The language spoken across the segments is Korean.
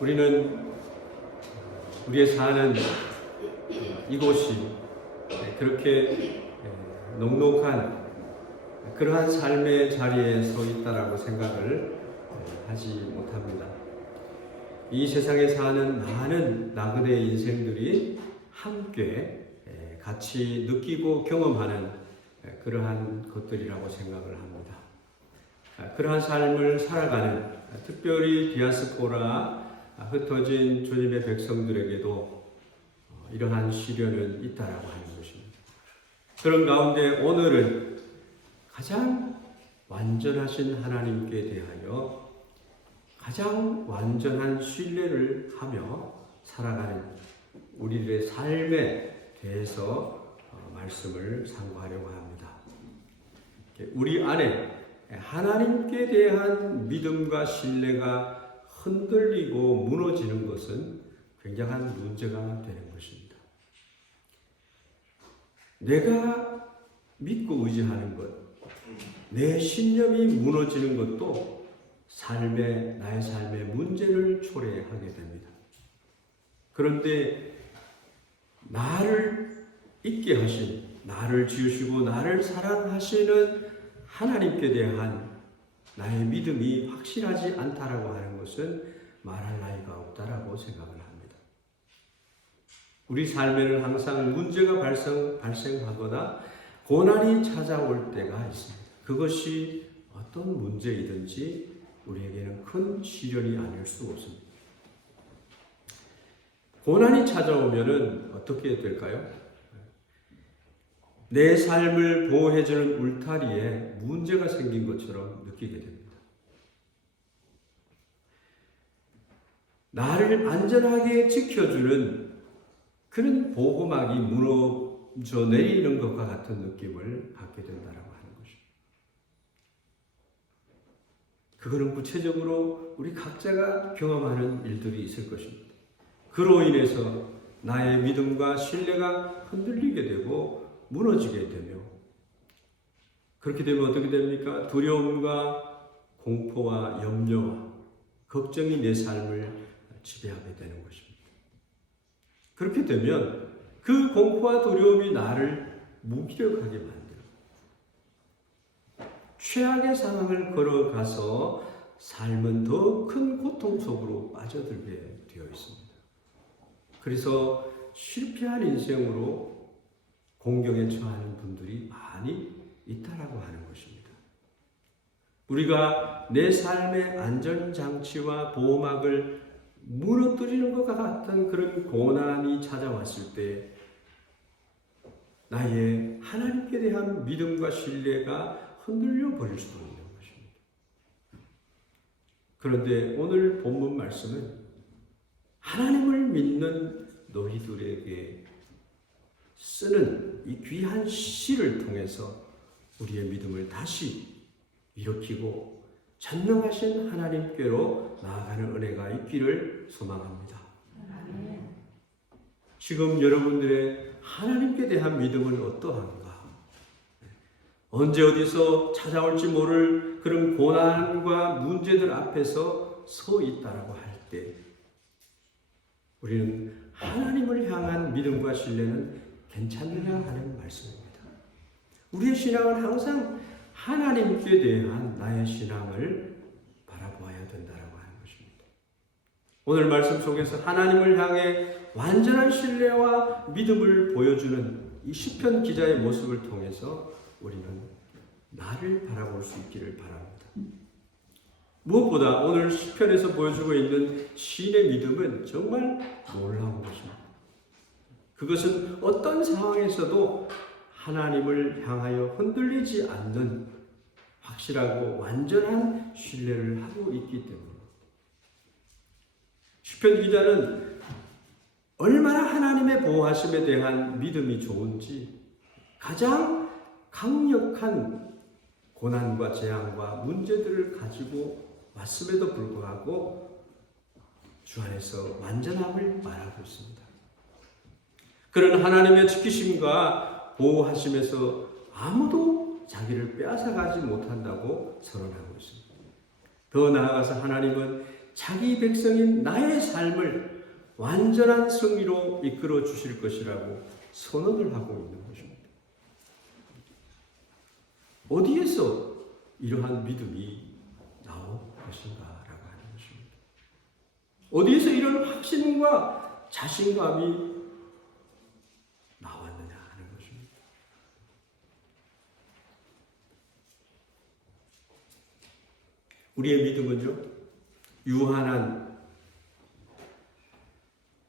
우리는 우리의 사는 이곳이 그렇게 녹록한 그러한 삶의 자리에 서 있다라고 생각을 하지 못합니다. 이 세상에 사는 많은 나그네 인생들이 함께 같이 느끼고 경험하는 그러한 것들이라고 생각을 합니다. 그러한 삶을 살아가는 특별히 디아스포라 흩어진 주님의 백성들에게도 이러한 시련은 있다라고 하는 것입니다. 그런 가운데 오늘은 가장 완전하신 하나님께 대하여 가장 완전한 신뢰를 하며 살아가는 우리들의 삶에 대해서 말씀을 상고하려고 합니다. 우리 안에 하나님께 대한 믿음과 신뢰가 흔들리고 무너지는 것은 굉장한 문제가 되는 것입니다. 내가 믿고 의지하는 것, 내 신념이 무너지는 것도 나의 삶의 문제를 초래하게 됩니다. 그런데 나를 있게 하신, 나를 지으시고 나를 사랑하시는 하나님께 대한 나의 믿음이 확실하지 않다라고 하는 것은 말할 나위가 없다라고 생각을 합니다. 우리 삶에는 항상 문제가 발생하거나 고난이 찾아올 때가 있습니다. 그것이 어떤 문제이든지 우리에게는 큰 시련이 아닐 수 없습니다. 고난이 찾아오면은 어떻게 될까요? 내 삶을 보호해주는 울타리에 문제가 생긴 것처럼 느끼게 됩니다. 나를 안전하게 지켜주는 그런 보호막이 무너져 내리는 것과 같은 느낌을 갖게 된다라고 하는 것입니다. 그거는 구체적으로 우리 각자가 경험하는 일들이 있을 것입니다. 그로 인해서 나의 믿음과 신뢰가 흔들리게 되고 무너지게 되며, 그렇게 되면 어떻게 됩니까? 두려움과 공포와 염려와 걱정이 내 삶을 지배하게 되는 것입니다. 그렇게 되면 그 공포와 두려움이 나를 무기력하게 만들고 최악의 상황을 걸어가서 삶은 더 큰 고통 속으로 빠져들게 되어 있습니다. 그래서 실패한 인생으로 공경에 처하는 분들이 많이 있다라고 하는 것입니다. 우리가 내 삶의 안전장치와 보호막을 무너뜨리는 것과 같은 그런 고난이 찾아왔을 때 나의 하나님께 대한 믿음과 신뢰가 흔들려 버릴 수도 있는 것입니다. 그런데 오늘 본문 말씀은 하나님을 믿는 너희들에게 쓰는 이 귀한 시를 통해서 우리의 믿음을 다시 일으키고 전능하신 하나님께로 나아가는 은혜가 있기를 소망합니다. 지금 여러분들의 하나님께 대한 믿음은 어떠한가? 언제 어디서 찾아올지 모를 그런 고난과 문제들 앞에서 서 있다라고 할 때 우리는 하나님을 향한 믿음과 신뢰는 괜찮느냐 하는 말씀입니다. 우리의 신앙은 항상 하나님께 대한 나의 신앙을 바라보아야 된다라고 하는 것입니다. 오늘 말씀 속에서 하나님을 향해 완전한 신뢰와 믿음을 보여주는 이 시편 기자의 모습을 통해서 우리는 나를 바라볼 수 있기를 바랍니다. 무엇보다 오늘 시편에서 보여주고 있는 시인의 믿음은 정말 놀라운 것입니다. 그것은 어떤 상황에서도 하나님을 향하여 흔들리지 않는 확실하고 완전한 신뢰를 하고 있기 때문입니다. 시편 기자는 얼마나 하나님의 보호하심에 대한 믿음이 좋은지 가장 강력한 고난과 재앙과 문제들을 가지고 왔음에도 불구하고 주 안에서 완전함을 말하고 있습니다. 그런 하나님의 지키심과 보호하심에서 아무도 자기를 빼앗아가지 못한다고 선언하고 있습니다. 더 나아가서 하나님은 자기 백성인 나의 삶을 완전한 승리로 이끌어 주실 것이라고 선언을 하고 있는 것입니다. 어디에서 이러한 믿음이 나올 것인가라고 하는 것입니다. 어디에서 이런 확신과 자신감이 나왔느냐 하는 것입니다. 우리의 믿음은요, 유한한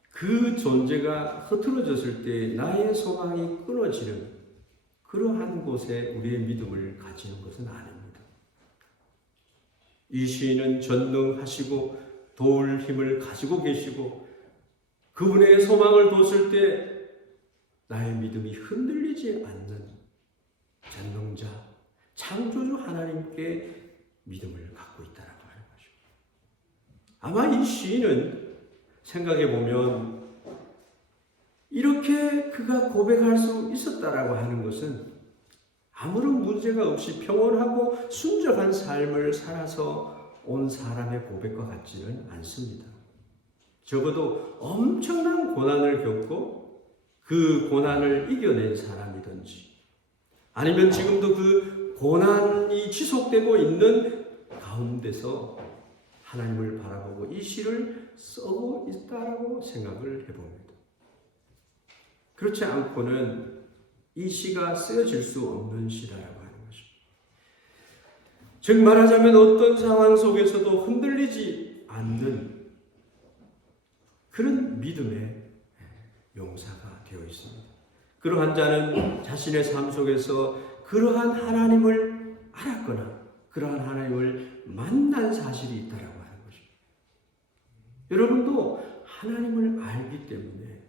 그 존재가 흐트러졌을 때 나의 소망이 끊어지는 그러한 곳에 우리의 믿음을 가지는 것은 아닙니다. 이 시인은 전능하시고 도울 힘을 가지고 계시고 그분의 소망을 뒀을 때 나의 믿음이 흔들리지 않는 전능자, 창조주 하나님께 믿음을 갖고 있다라고 하는 것입니다. 아마 이 시인은 생각해 보면 이렇게 그가 고백할 수 있었다라고 하는 것은 아무런 문제가 없이 평온하고 순적한 삶을 살아서 온 사람의 고백과 같지는 않습니다. 적어도 엄청난 고난을 겪고 그 고난을 이겨낸 사람이든지 아니면 지금도 그 고난이 지속되고 있는 가운데서 하나님을 바라보고 이 시를 쓰고 있다라고 생각을 해봅니다. 그렇지 않고는 이 시가 쓰여질 수 없는 시라고 하는 것입니다. 즉 말하자면 어떤 상황 속에서도 흔들리지 않는 그런 믿음의 용사가 되어 있습니다. 그러한 자는 자신의 삶 속에서 그러한 하나님을 알았거나 그러한 하나님을 만난 사실이 있다라고 하는 것입니다. 여러분도 하나님을 알기 때문에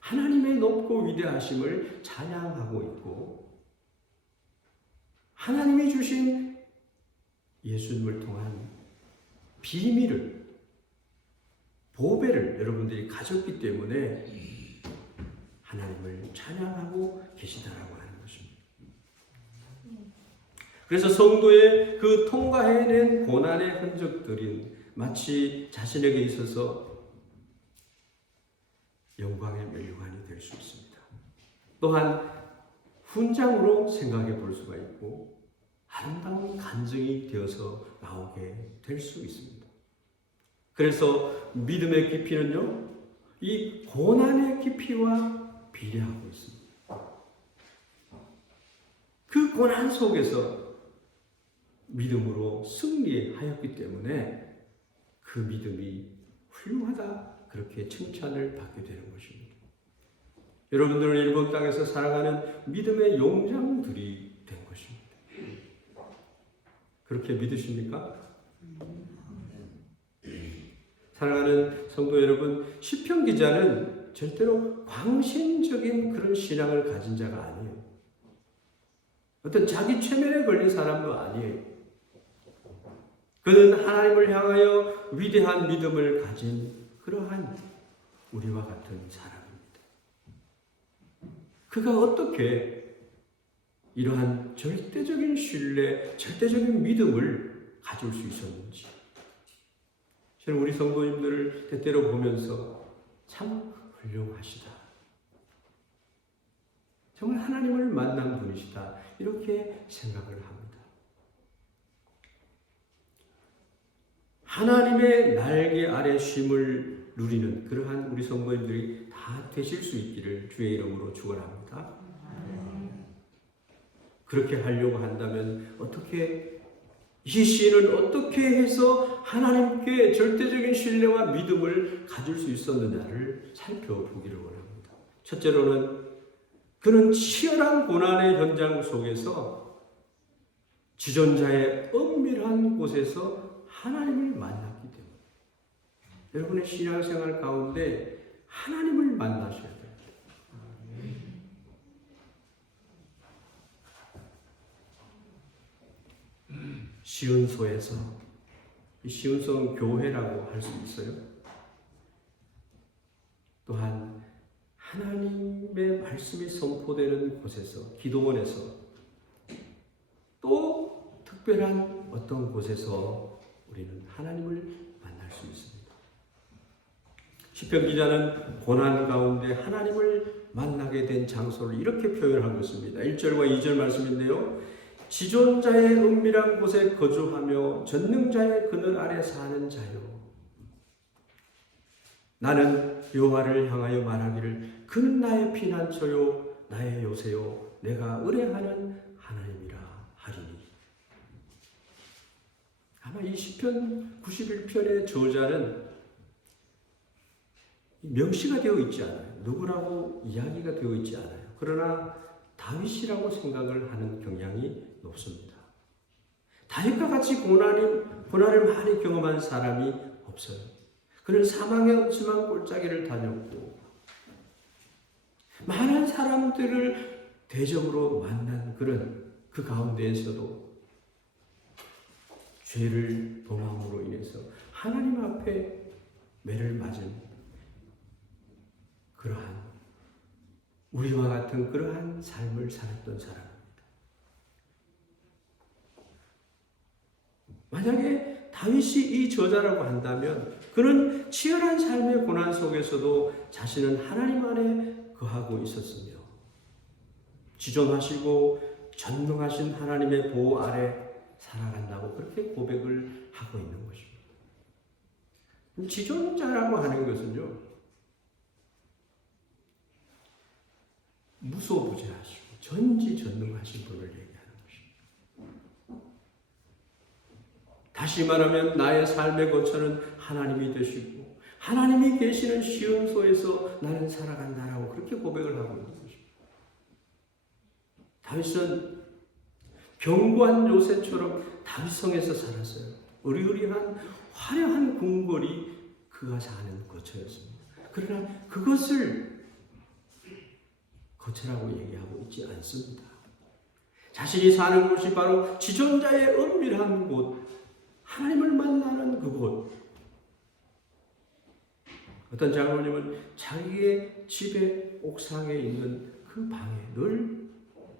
하나님의 높고 위대하심을 찬양하고 있고 하나님이 주신 예수님을 통한 비밀을, 보배를 여러분들이 가졌기 때문에 하나님을 찬양하고 계시다라고 하는 것입니다. 그래서 성도의 그 통과해낸 고난의 흔적들인 마치 자신에게 있어서 영광의 멸류관이 될 수 있습니다. 또한 훈장으로 생각해 볼 수가 있고 아름다운 간증이 되어서 나오게 될 수 있습니다. 그래서 믿음의 깊이는요, 이 고난의 깊이와 비례하고 있습니다. 그 고난 속에서 믿음으로 승리하였기 때문에 그 믿음이 훌륭하다, 그렇게 칭찬을 받게 되는 것입니다. 여러분들은 일본 땅에서 살아가는 믿음의 용장들이 된 것입니다. 그렇게 믿으십니까? 사랑하는 성도 여러분, 시편 기자는 절대로 광신적인 그런 신앙을 가진 자가 아니에요. 어떤 자기 최면에 걸린 사람도 아니에요. 그는 하나님을 향하여 위대한 믿음을 가진 그러한 우리와 같은 사람입니다. 그가 어떻게 이러한 절대적인 신뢰, 절대적인 믿음을 가질 수 있었는지 저는 우리 성도님들을 때때로 보면서 참 훌륭하시다, 정말 하나님을 만난 분이시다, 이렇게 생각을 합니다. 하나님의 날개 아래 쉼을 누리는 그러한 우리 성도님들이 다 되실 수 있기를 주의 이름으로 축원합니다. 그렇게 하려고 한다면 어떻게, 이 시인은 어떻게 해서 하나님께 절대적인 신뢰와 믿음을 가질 수 있었느냐를 살펴보기를 원합니다. 첫째로는 그는 치열한 고난의 현장 속에서 지존자의 은밀한 곳에서 하나님을 만났기 때문에 여러분의 신앙생활 가운데 하나님을 만나셔야 됩니다. 시은소에서, 이 시은소는 교회라고 할 수 있어요. 또한 하나님의 말씀이 선포되는 곳에서, 기도원에서, 또 특별한 어떤 곳에서 우리는 하나님을 만날 알 수 있습니다. 시편 기자는 고난 가운데 하나님을 만나게 된 장소를 이렇게 표현하고 있습니다. 1절과 2절 말씀인데요. 지존자의 은밀한 곳에 거주하며 전능자의 그늘 아래 사는 자요. 나는 여호와를 향하여 말하기를 그는 나의 피난처요 나의 요새요 내가 의뢰하는 하나님이라 하리니. 아마 이 시편 91편의 저자는 명시가 되어 있지 않아요. 누구라고 이야기가 되어 있지 않아요. 그러나 다윗이라고 생각을 하는 경향이 높습니다. 다윗과 같이 고난을 많이 경험한 사람이 없어요. 그는 사망의 음침한 골짜기를 다녔고 많은 사람들을 대적으로 만난 그런 그 가운데에서도 죄를 범함으로 인해서 하나님 앞에 매를 맞은 그러한 우리와 같은 그러한 삶을 살았던 사람입니다. 만약에 다윗이 이 저자라고 한다면 그는 치열한 삶의 고난 속에서도 자신은 하나님 안에 거하고 있었으며 지존하시고 전능하신 하나님의 보호 아래 살아간다고 그렇게 고백을 하고 있는 것입니다. 지존자라고 하는 것은요, 무소부재하시고 전지전능하신 분을 얘기하는 것입니다. 다시 말하면 나의 삶의 거처는 하나님이 되시고 하나님이 계시는 시온소에서 나는 살아간다라고 그렇게 고백을 하고 있는 것입니다. 다윗은 견고한 요새처럼 다윗성에서 살았어요. 의리의리한 화려한 궁궐이 그가 사는 거처였습니다. 그러나 그것을 거처라고 얘기하고 있지 않습니다. 자신이 사는 곳이 바로 지존자의 은밀한 곳, 하나님을 만나는 그곳. 어떤 장로님은 자기의 집의 옥상에 있는 그 방에 늘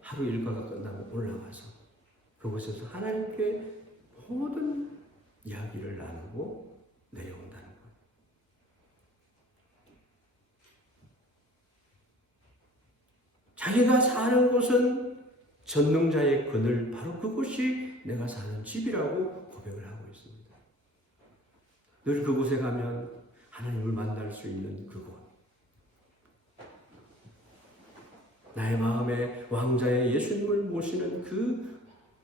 하루 일과가 끝나면 올라가서 그곳에서 하나님께 모든 이야기를 나누고 내려온다는 것. 자기가 사는 곳은 전능자의 그늘, 바로 그곳이 내가 사는 집이라고 고백을 하고 있습니다. 늘 그곳에 가면 하나님을 만날 수 있는 그곳. 나의 마음에 왕자의 예수님을 모시는 그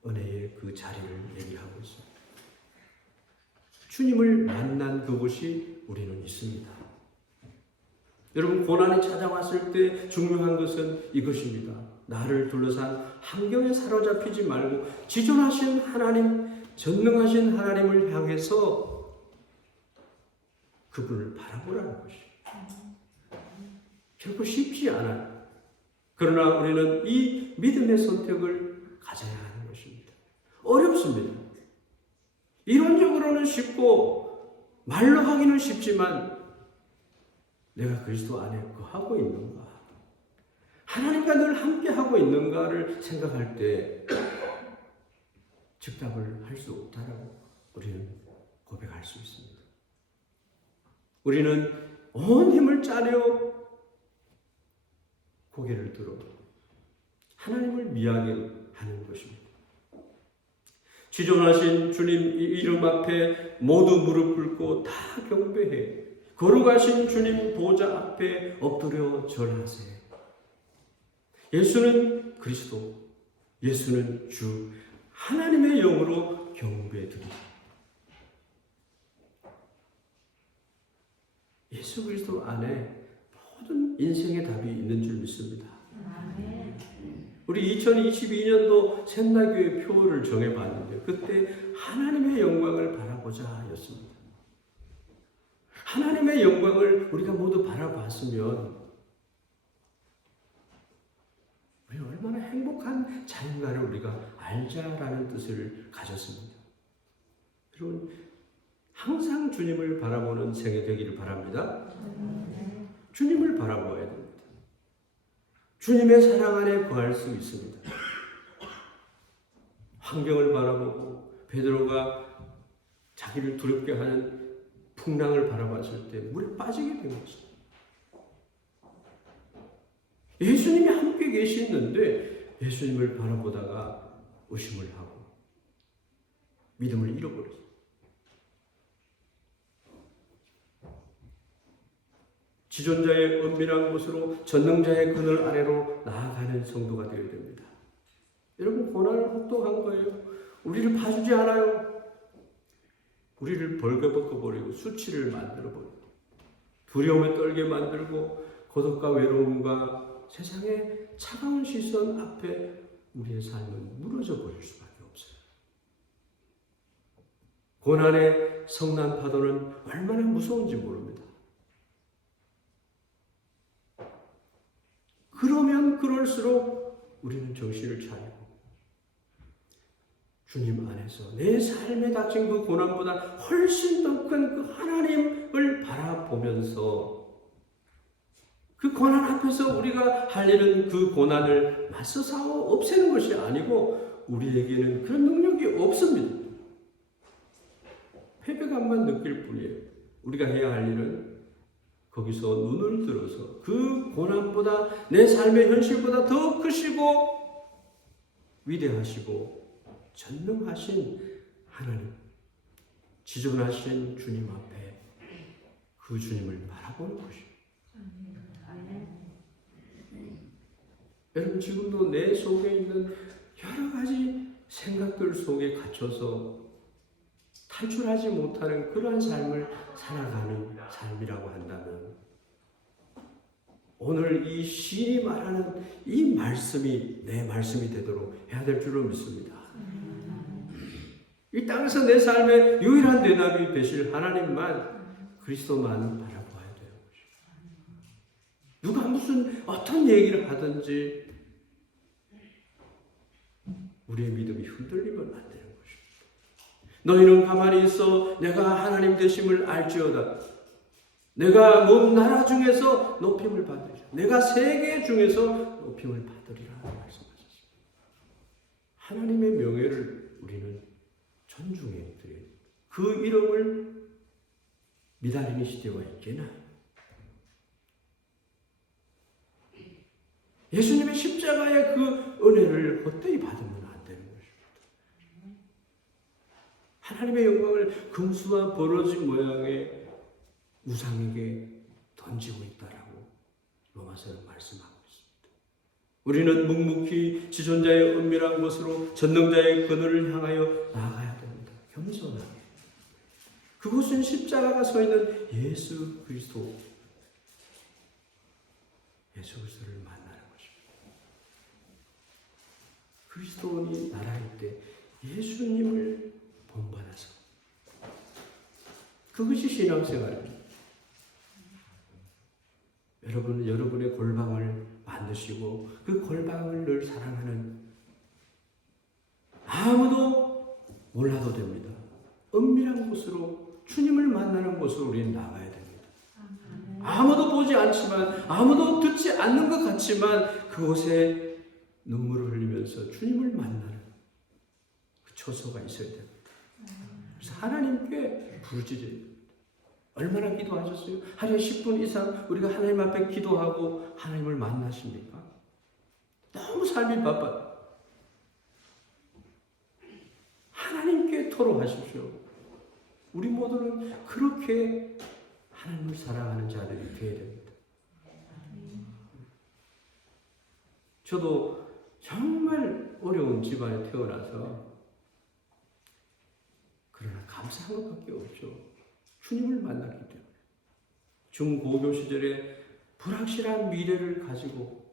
은혜의 그 자리를 얘기하고 있습니다. 주님을 만난 그곳이 우리는 있습니다. 여러분, 고난이 찾아왔을 때 중요한 것은 이것입니다. 나를 둘러싼 환경에 사로잡히지 말고 지존하신 하나님, 전능하신 하나님을 향해서 그분을 바라보라는 것입니다. 결코 쉽지 않아요. 그러나 우리는 이 믿음의 선택을 가져야 하는 것입니다. 어렵습니다. 이론적으로는 쉽고 말로 하기는 쉽지만 내가 그리스도 안에 거하고 있는가? 하나님과 늘 함께하고 있는가를 생각할 때 즉답을 할 수 없다라고 우리는 고백할 수 있습니다. 우리는 온 힘을 짜려 고개를 들어 하나님을 미하게 하는 것입니다. 지존하신 주님 이름 앞에 모두 무릎 꿇고 다 경배해 거룩하신 주님 보좌 앞에 엎드려 절하세. 예수는 그리스도, 예수는 주, 하나님의 영으로 경배드리라. 예수 그리스도 안에 모든 인생의 답이 있는 줄 믿습니다. 우리 2022년도 샘나교회 표를 정해봤는데 그때 하나님의 영광을 바라보자 였습니다. 하나님의 영광을 우리가 모두 바라봤으면 우리 얼마나 행복한 자인가를 우리가 알자라는 뜻을 가졌습니다. 여러분, 항상 주님을 바라보는 생애 되기를 바랍니다. 주님을 바라보아야 됩니다. 주님의 사랑 안에 거할 수 있습니다. 환경을 바라보고 베드로가 자기를 두렵게 하는 풍랑을 바라봤을 때 물에 빠지게 된 것입니다. 예수님이 함께 계시는데 예수님을 바라보다가 의심을 하고 믿음을 잃어버렸어요. 지존자의 은밀한 곳으로 전능자의 그늘 아래로 나아가는 성도가 되어야 됩니다. 여러분, 고난을 혹독한 거예요. 우리를 봐주지 않아요. 우리를 벌거벗겨버리고 수치를 만들어버리고 두려움에 떨게 만들고 고독과 외로움과 세상의 차가운 시선 앞에 우리의 삶은 무너져 버릴 수밖에 없어요. 고난의 성난 파도는 얼마나 무서운지 모릅니다. 그러면 그럴수록 우리는 정신을 차리고 주님 안에서 내 삶에 닥친 그 고난보다 훨씬 더 큰 그 하나님을 바라보면서 그 고난 앞에서 우리가 할 일은 그 고난을 맞서 싸워 없애는 것이 아니고 우리에게는 그런 능력이 없습니다. 패배감만 느낄 뿐이에요. 우리가 해야 할 일은 거기서 눈을 들어서 그 고난보다 내 삶의 현실보다 더 크시고 위대하시고 전능하신 하나님, 지존하신 주님 앞에 그 주님을 바라보는 것입니다. 여러분, 지금도 내 속에 있는 여러 가지 생각들 속에 갇혀서 탈출하지 못하는 그러한 삶을 살아가는 삶이라고 한다면 오늘 이 시인이 말하는 이 말씀이 내 말씀이 되도록 해야 될 줄로 믿습니다. 이 땅에서 내 삶의 유일한 대답이 되실 하나님만, 그리스도만 바라보아야 되는 것입니다. 누가 무슨 어떤 얘기를 하든지 우리의 믿음이 흔들리면 안 되는 것입니다. 너희는 가만히 있어 내가 하나님 되심을 알지어다. 내가 먼 나라 중에서 높임을 받으리라. 내가 세계 중에서 높임을 받으리라 말씀하셨습니다. 하나님의 명예를 우리는 존중해 드려야 됩니다. 그 이름을 미달리는 시대와 있겠나? 예수님의 십자가의 그 은혜를 헛되이 받으면 안 되는 것입니다. 하나님의 영광을 금수와 버러진 모양의 우상에게 던지고 있다라고 로마서는 말씀하고 있습니다. 우리는 묵묵히 지존자의 은밀한 곳으로 전능자의 그늘을 향하여 나아가야 됩니다. 겸손하게. 그곳은 십자가가 서 있는 예수 그리스도, 예수 그리스도를 만나는 것입니다. 그리스도인이 나라일 때 예수님을 본받아서, 그것이 신앙생활입니다. 여러분은 여러분의 골방을 만드시고 그 골방을 늘 사랑하는, 아무도 몰라도 됩니다. 은밀한 곳으로, 주님을 만나는 곳으로 우리는 나가야 됩니다. 아무도 보지 않지만, 아무도 듣지 않는 것 같지만 그곳에 눈물을 흘리면서 주님을 만나는 그 처소가 있어야 됩니다. 그래서 하나님께 부르짖어요. 얼마나 기도하셨어요? 하루에 10분 이상 우리가 하나님 앞에 기도하고 하나님을 만나십니까? 너무 삶이 바빠요. 하나님께 토로하십시오. 우리 모두는 그렇게 하나님을 사랑하는 자들이 되어야 됩니다. 저도 정말 어려운 집안에 태어나서 그러나 감사한 것밖에 없죠. 주님을 만났기 때문에. 중고교 시절에 불확실한 미래를 가지고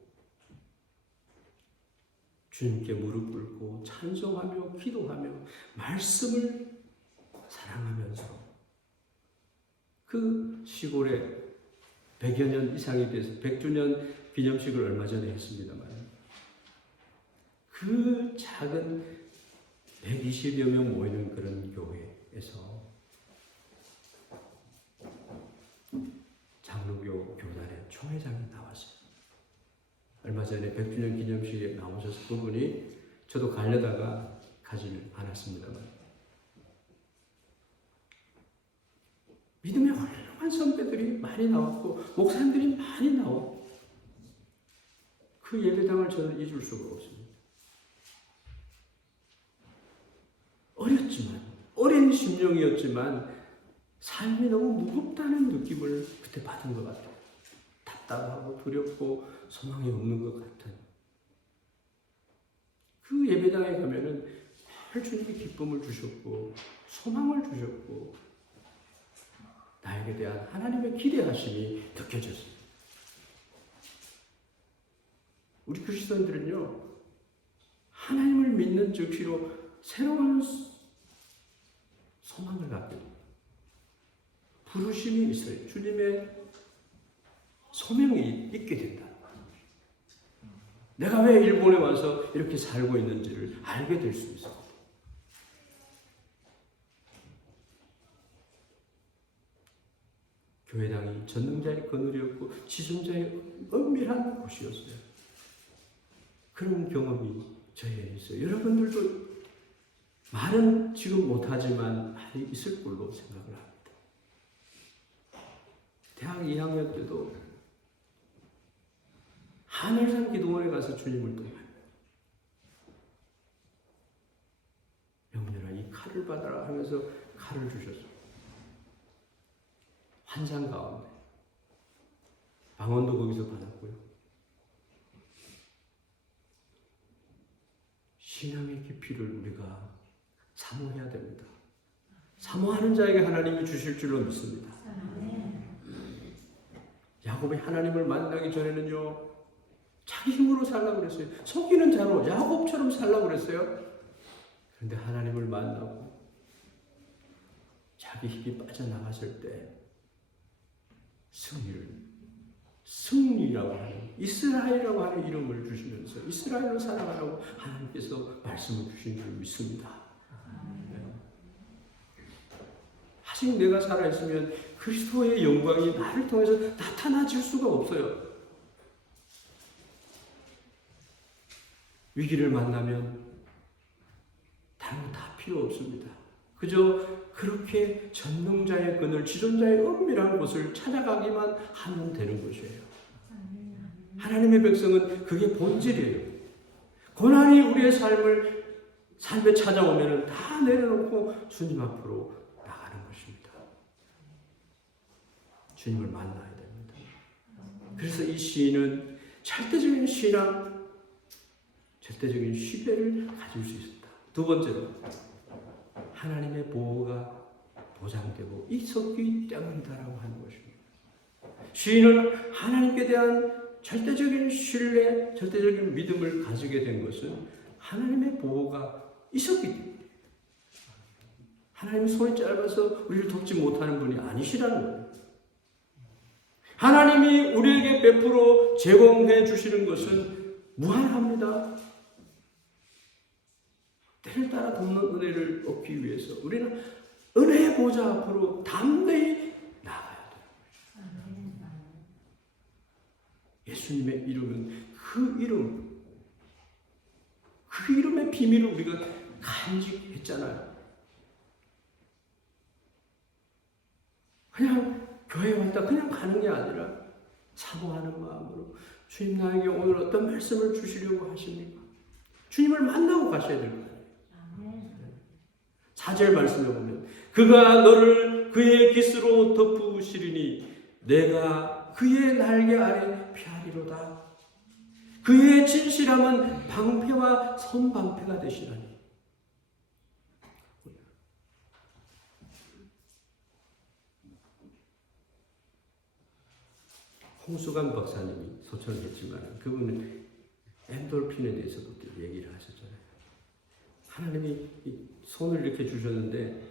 주님께 무릎 꿇고 찬송하며 기도하며 말씀을 사랑하면서 그 시골에 100여 년 이상이 돼서 100주년 기념식을 얼마 전에 했습니다만 그 작은 120여 명 모이는 그런 교회에서 장로교 교단의 총회장이 나왔어요. 얼마 전에 100주년 기념식에 나오셔서 그분이, 저도 가려다가 가지는 않았습니다만, 믿음의 선배들이 많이 나왔고 목사님들이 많이 나오고 그 예배당을 저는 잊을 수가 없습니다. 어렸지만 어린 심령이었지만 삶이 너무 무겁다는 느낌을 그때 받은 것 같아요. 답답하고 두렵고 소망이 없는 것 같은 그 예배당에 가면은 늘 주님이 기쁨을 주셨고 소망을 주셨고 나에게 대한 하나님의 기대하심이 느껴졌습니다. 우리 그리스도인들은요, 하나님을 믿는 즉시로 새로운 소망을 갖게 됩니다. 부르심이 있어요. 주님의 소명이 있게 된다. 내가 왜 일본에 와서 이렇게 살고 있는지를 알게 될 수 있습니다. 교회당이 전능자의 그늘이었고 지존자의 은밀한 곳이었어요. 그런 경험이 저에게 있어요. 여러분들도 말은 지금 못하지만 많이 있을 걸로 생각을 합니다. 대학 2학년 때도 하늘산 기도원에 가서 주님을 또 만나요. 영렬아 이 칼을 받아라 하면서 칼을 주셨어요. 환상 가운데 방언도 거기서 받았고요. 신앙의 깊이를 우리가 사모해야 됩니다. 사모하는 자에게 하나님이 주실 줄로 믿습니다. 야곱이 하나님을 만나기 전에는요, 자기 힘으로 살라고 그랬어요. 속이는 자로 야곱처럼 살라고 그랬어요. 그런데 하나님을 만나고 자기 힘이 빠져나갔을 때 승리라고 하는, 이스라엘이라고 하는 이름을 주시면서 이스라엘로 살아가라고 하나님께서 말씀을 주신 줄 믿습니다. 아직 내가 살아있으면 그리스도의 영광이 나를 통해서 나타나질 수가 없어요. 위기를 만나면 다른 거 다 필요 없습니다. 그저 그렇게 전능자의 끈을, 지존자의 은밀한 곳을 찾아가기만 하면 되는 것이에요. 하나님의 백성은 그게 본질이에요. 고난이 우리의 삶에 찾아오면 다 내려놓고 주님 앞으로 나가는 것입니다. 주님을 만나야 됩니다. 그래서 이 시인은 절대적인 신앙, 절대적인 신뢰를 가질 수 있습니다. 두 번째로 하나님의 보호가 보장되고 있었기 때문이다라고 하는 것입니다. 시인은 하나님께 대한 절대적인 신뢰, 절대적인 믿음을 가지게 된 것은 하나님의 보호가 있었기 때문에, 하나님의 손이 짧아서 우리를 돕지 못하는 분이 아니시라는 거예요. 하나님이 우리에게 베풀어 제공해 주시는 것은 무한합니다. 때를 따라 돕는 은혜를 얻기 위해서 우리는 은혜의 보좌 앞으로 담대히 나가야 돼요. 예수님의 이름은 그 이름의 비밀을 우리가 간직했잖아요. 그냥 교회에 왔다 그냥 가는 게 아니라 사모하는 마음으로 주님 나에게 오늘 어떤 말씀을 주시려고 하십니까? 주님을 만나고 가셔야 될 거예요. 4절 말씀에 보면 그가 너를 그의 깃으로 덮으시리니 내가 그의 날개 아래 피하리로다. 그의 진실함은 방패와 손방패가 되시라니. 홍수관 박사님이 소설을 했지만 그분은 엔돌핀에 대해서도 얘기를 하셨잖아요. 하나님이 손을 이렇게 주셨는데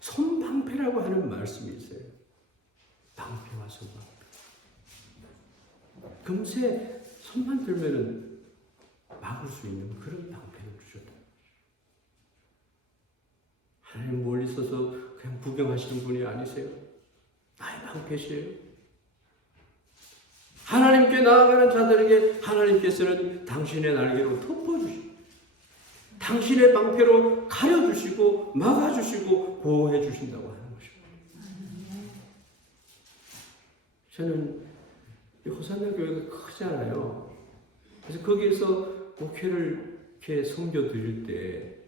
손방패라고 하는 말씀이 있어요. 방패와 손방패. 금세 손만 들면은 막을 수 있는 그런 방패를 주셨다. 하나님 멀리 서서 그냥 구경하시는 분이 아니세요. 나의 방패시에요. 하나님께 나아가는 자들에게 하나님께서는 당신의 날개로 덮어주시고 당신의 방패로 가려주시고 막아주시고 보호해 주신다고 하는 것입니다. 저는 호산나 교회가 크잖아요. 그래서 거기에서 목회를 이렇게 섬겨 드릴 때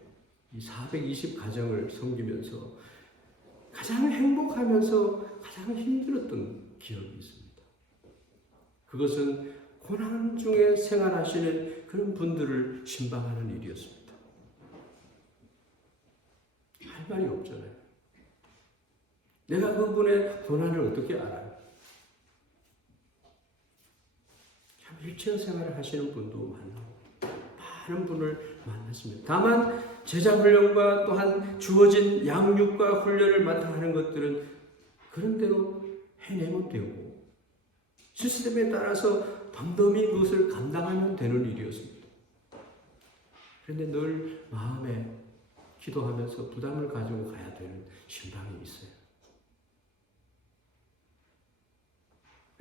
이 420 가정을 섬기면서 가장 행복하면서 가장 힘들었던 기억이 있습니다. 그것은 고난 중에 생활하시는 그런 분들을 신방하는 일이었습니다. 할 말이 없잖아요. 내가 그분의 고난을 어떻게 알아요? 참 일체생활을 하시는 분도 만나고 많은 분을 만났습니다. 다만 제자 훈련과 또한 주어진 양육과 훈련을 맡아 하는 것들은 그런 대로 해내면 되고 시스템에 따라서 덤덤히 그것을 감당하면 되는 일이었습니다. 그런데 늘 마음에 기도하면서 부담을 가지고 가야 되는 신방이 있어요.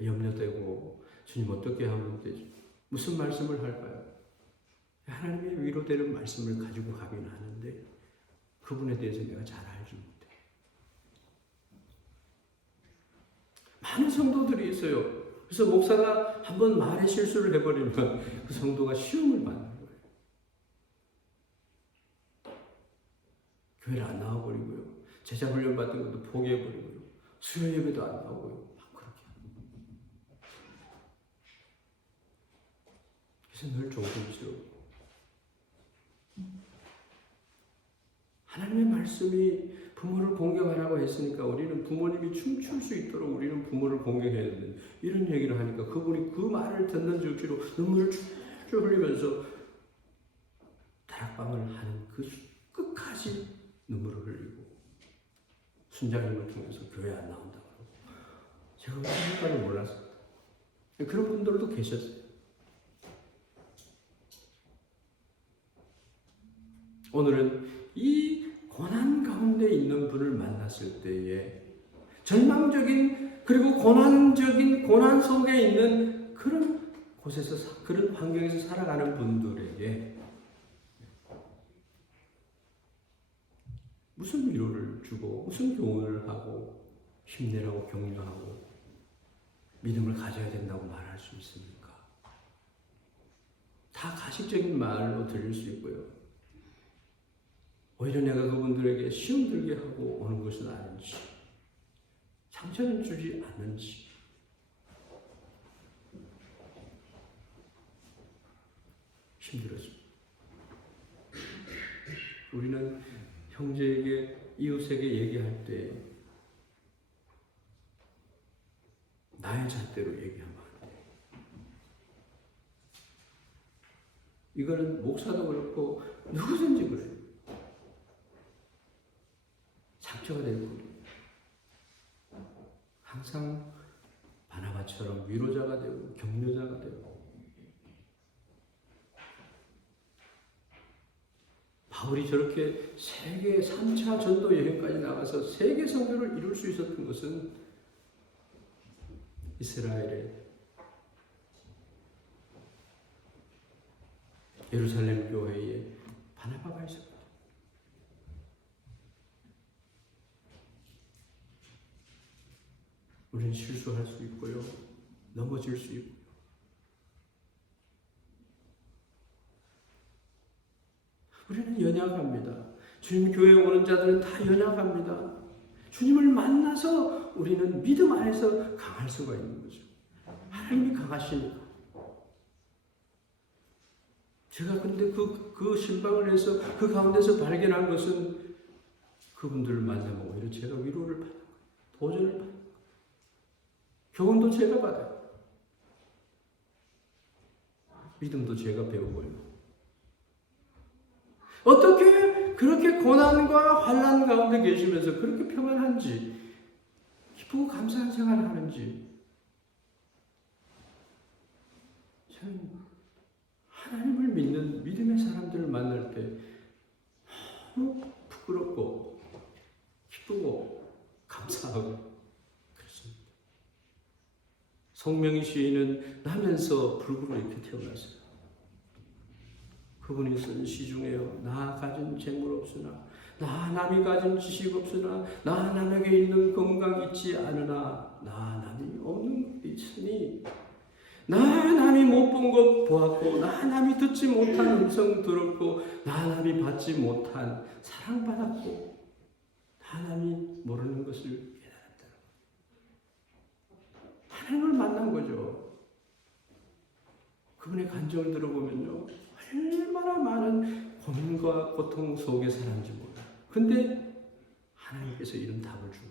염려되고 주님 어떻게 하면 되지? 무슨 말씀을 할까요? 하나님의 위로되는 말씀을 가지고 가긴 하는데 그분에 대해서 내가 잘 알지 못해. 많은 성도들이 있어요. 그래서 목사가 한번 말에 실수를 해버리면 그 성도가 시험을 받는 거예요. 교회를 안 나와버리고요. 제자 훈련 받은 것도 포기해버리고요. 수요 예배도 안 나오고요. 막 그렇게. 그래서 늘 조심스러워. 하나님의 말씀이 부모를 공경하라고 했으니까 우리는 부모님이 춤출 수 있도록 우리는 부모를 공경해야 된다. 이런 얘기를 하니까 그분이 그 말을 듣는 즉시로 눈물을 쭉 흘리면서 다락방을 하는 그 끝까지 눈물을 흘리고 순장님을 통해서 교회 안 나온다고 그러고 제가 그것까지 몰랐습니다. 그런 분들도 계셨어요. 오늘은 이 고난 가운데 있는 분을 만났을 때에 절망적인 그리고 고난적인 고난 속에 있는 그런 곳에서 그런 환경에서 살아가는 분들에게 무슨 위로를 주고 무슨 교훈을 하고 힘내라고 격려하고 믿음을 가져야 된다고 말할 수 있습니까? 다 가식적인 말로 들릴 수 있고요. 오히려 내가 그분들에게 시험 들게 하고 오는 것은 아닌지 상처는 주지 않는지 힘들었습니다. 우리는 형제에게 이웃에게 얘기할 때 나의 잣대로 얘기하면 안 돼요. 이거는 목사도 그렇고 누구든지 그래요. 상처가 될 뿐이에요. 항상 바나바처럼 위로자가 되고 격려자가 되고 바울이 저렇게 세계 3차 전도 여행까지 나가서 세계 선교를 이룰 수 있었던 것은 이스라엘의 예루살렘 교회에 바나바가 있었다. 우리는 실수할 수 있고요. 넘어질 수 있고요. 우리는 연약합니다. 주님 교회에 오는 자들은 다 연약합니다. 주님을 만나서 우리는 믿음 안에서 강할 수가 있는 거죠. 하나님이 강하시니까. 제가 근데 그 신방을 해서 그 가운데서 발견한 것은 그분들을 만나면 오히려 제가 위로를 받는 거예요. 도전을 받는 거예요. 교훈도 제가 받아요. 믿음도 제가 배우고요. 어떻게 그렇게 고난과 환난 가운데 계시면서 그렇게 평안한지 기쁘고 감사한 생활을 하는지 저는 하나님을 믿는 믿음의 사람들을 만날 때 너무 부끄럽고 기쁘고 감사하고 그렇습니다. 송명희 시인은 나면서 불구로 이렇게 태어났어요. 그분이 쓴 시 중에요. 나 가진 재물 없으나 나 남이 가진 지식 없으나 나 남에게 있는 건강 있지 않으나 나 남이 없는 것 있으니 나 남이 못 본 것 보았고 나 남이 듣지 못한 음성 들었고 나 남이 받지 못한 사랑받았고 나 남이 모르는 것을 깨달았다. 하나님을 만난 거죠. 그분의 간증을 들어보면요, 얼마나 많은 고민과 고통 속에 살았는지 몰라요. 근데 하나님께서 이런 답을 준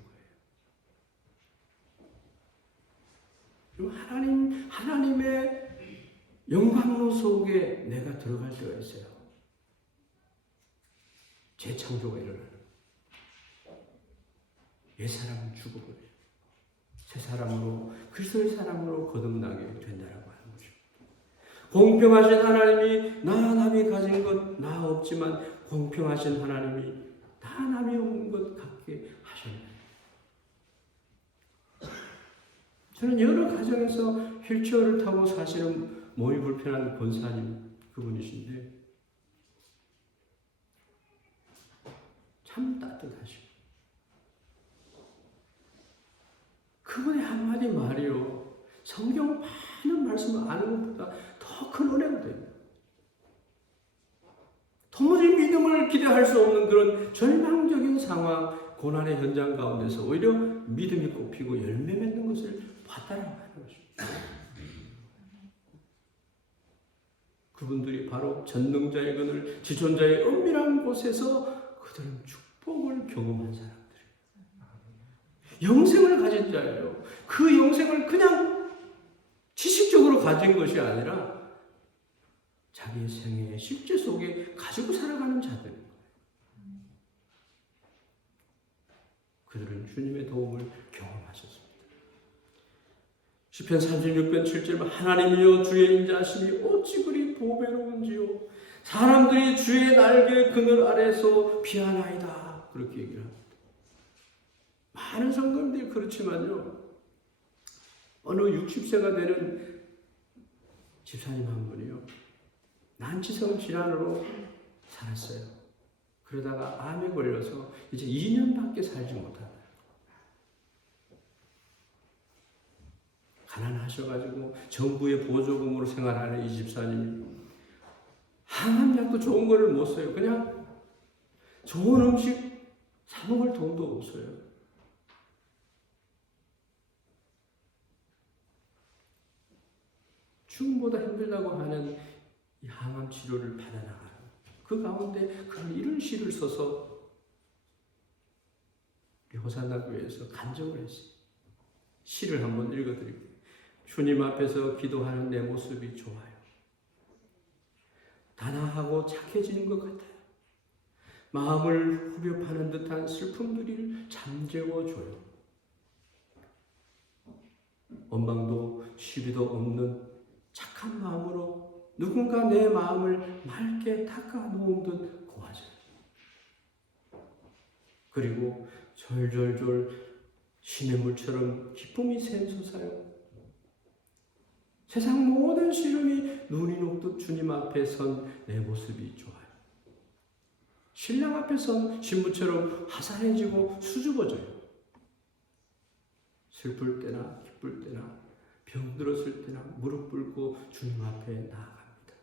거예요. 하나님의 영광로 속에 내가 들어갈 때가 있어요. 재창조가 일어나는. 옛 사람은 죽어버려요. 새 사람으로, 그리스도의 사람으로 거듭나게 된다라고 하는 거죠. 공평하신 하나님이 나 남이 가진 것 나 없지만 공평하신 하나님이 나 남이 없는 것 같게 하셨네. 저는 여러 가정에서 휠체어를 타고 사시는 몸이 불편한 권사님 그분이신데 참 따뜻하시고 그분의 한마디 말이요, 성경 많은 말씀을 아는 것보다 더 큰 은혜가 됩니다. 도무지 믿음을 기대할 수 없는 그런 절망적인 상황, 고난의 현장 가운데서 오히려 믿음이 꼽히고 열매 맺는 것을 봤다라고 하는 것입니다. 그분들이 바로 전능자의 그늘, 지존자의 은밀한 곳에서 그들은 축복을 경험한 사람들이에요. 영생을 가진 자예요. 그 영생을 그냥 지식적으로 가진 것이 아니라 자기의 생애의 실제 속에 가지고 살아가는 자들입니다. 그들은 주님의 도움을 경험하셨습니다. 시편 36편 7절 하나님이여 주의 인자하심이 어찌 그리 보배로운지요 사람들이 주의 날개 그늘 아래서 피하나이다 그렇게 얘기를 합니다. 많은 성도님들이 그렇지만요, 어느 60세가 되는 집사님 한 분이요, 난치성 질환으로 살았어요. 그러다가 암에 걸려서 이제 2년밖에 살지 못한다. 가난하셔가지고 정부의 보조금으로 생활하는 이 집사님이 항암약도 좋은 거를 못 써요. 그냥 좋은 음식 사 먹을 돈도 없어요. 죽음보다 힘들다고 하는 이 항암 치료를 받아나가는 그 가운데 그런 이런 시를 써서 호산나 교회에서 간증을 했어요. 시를 한번 읽어드릴게요. 주님 앞에서 기도하는 내 모습이 좋아요. 단아하고 착해지는 것 같아요. 마음을 후벼 파는 듯한 슬픔들이 잠재워줘요. 원망도 시비도 없는 착한 마음으로 누군가 내 마음을 맑게 닦아놓은 듯 고하죠. 그리고 졸졸졸 시냇물처럼 기쁨이 샘솟아요. 세상 모든 시름이 눈이 녹듯 주님 앞에 선 내 모습이 좋아요. 신랑 앞에 선 신부처럼 화사해지고 수줍어져요. 슬플 때나 기쁠 때나 병들었을 때나 무릎 꿇고 주님 앞에 나아갑니다.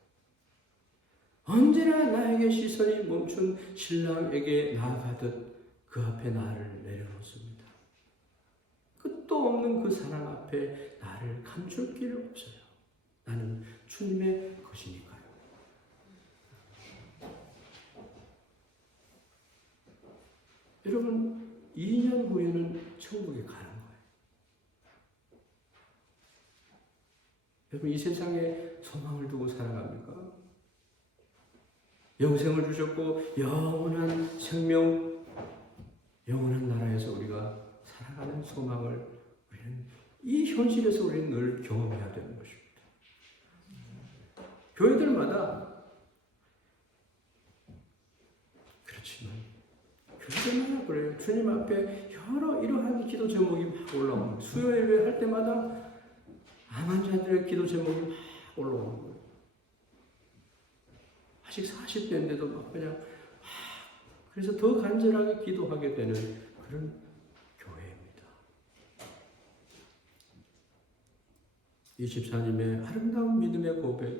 언제나 나에게 시선이 멈춘 신랑에게 나아가듯 그 앞에 나를 내려놓습니다. 끝도 없는 그 사랑 앞에 나를 감출 길 없어요. 나는 주님의 것이니까요. 여러분, 2년 후에는 천국에 가는 거예요. 여러분, 이 세상에 소망을 두고 살아갑니까? 영생을 주셨고 영원한 생명, 영원한 나라에서 우리가 살아가는 소망을 우리는 이 현실에서 우리는 늘 경험해야 되는 것입니다. 교회들마다 그렇지만 교회들마다 그래요. 주님 앞에 여러 이러한 기도 제목이 막 올라옵니다. 수요 예배 할 때마다 암 환자들의 기도 제목이 막 올라오는 거예요. 아직 40대인데도 막 그냥 그래서 더 간절하게 기도하게 되는 그런 교회입니다. 이 집사님의 아름다운 믿음의 고백,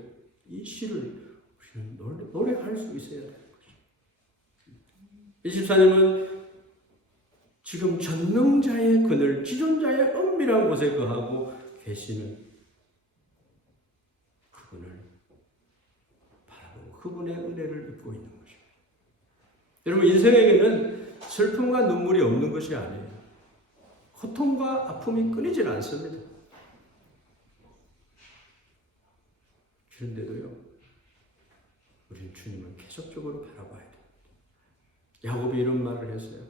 이 시를 우리는 노래할 수 있어야 되는 것입니다. 이 집사님은 지금 전능자의 그늘, 지존자의 은밀한 곳에 거하고 계시는 그분을 바라보고 그분의 은혜를 입고 있는 것입니다. 여러분, 인생에게는 슬픔과 눈물이 없는 것이 아니에요. 고통과 아픔이 끊이질 않습니다. 그런데도요, 우리는 주님을 계속적으로 바라봐야 돼요. 야곱이 이런 말을 했어요.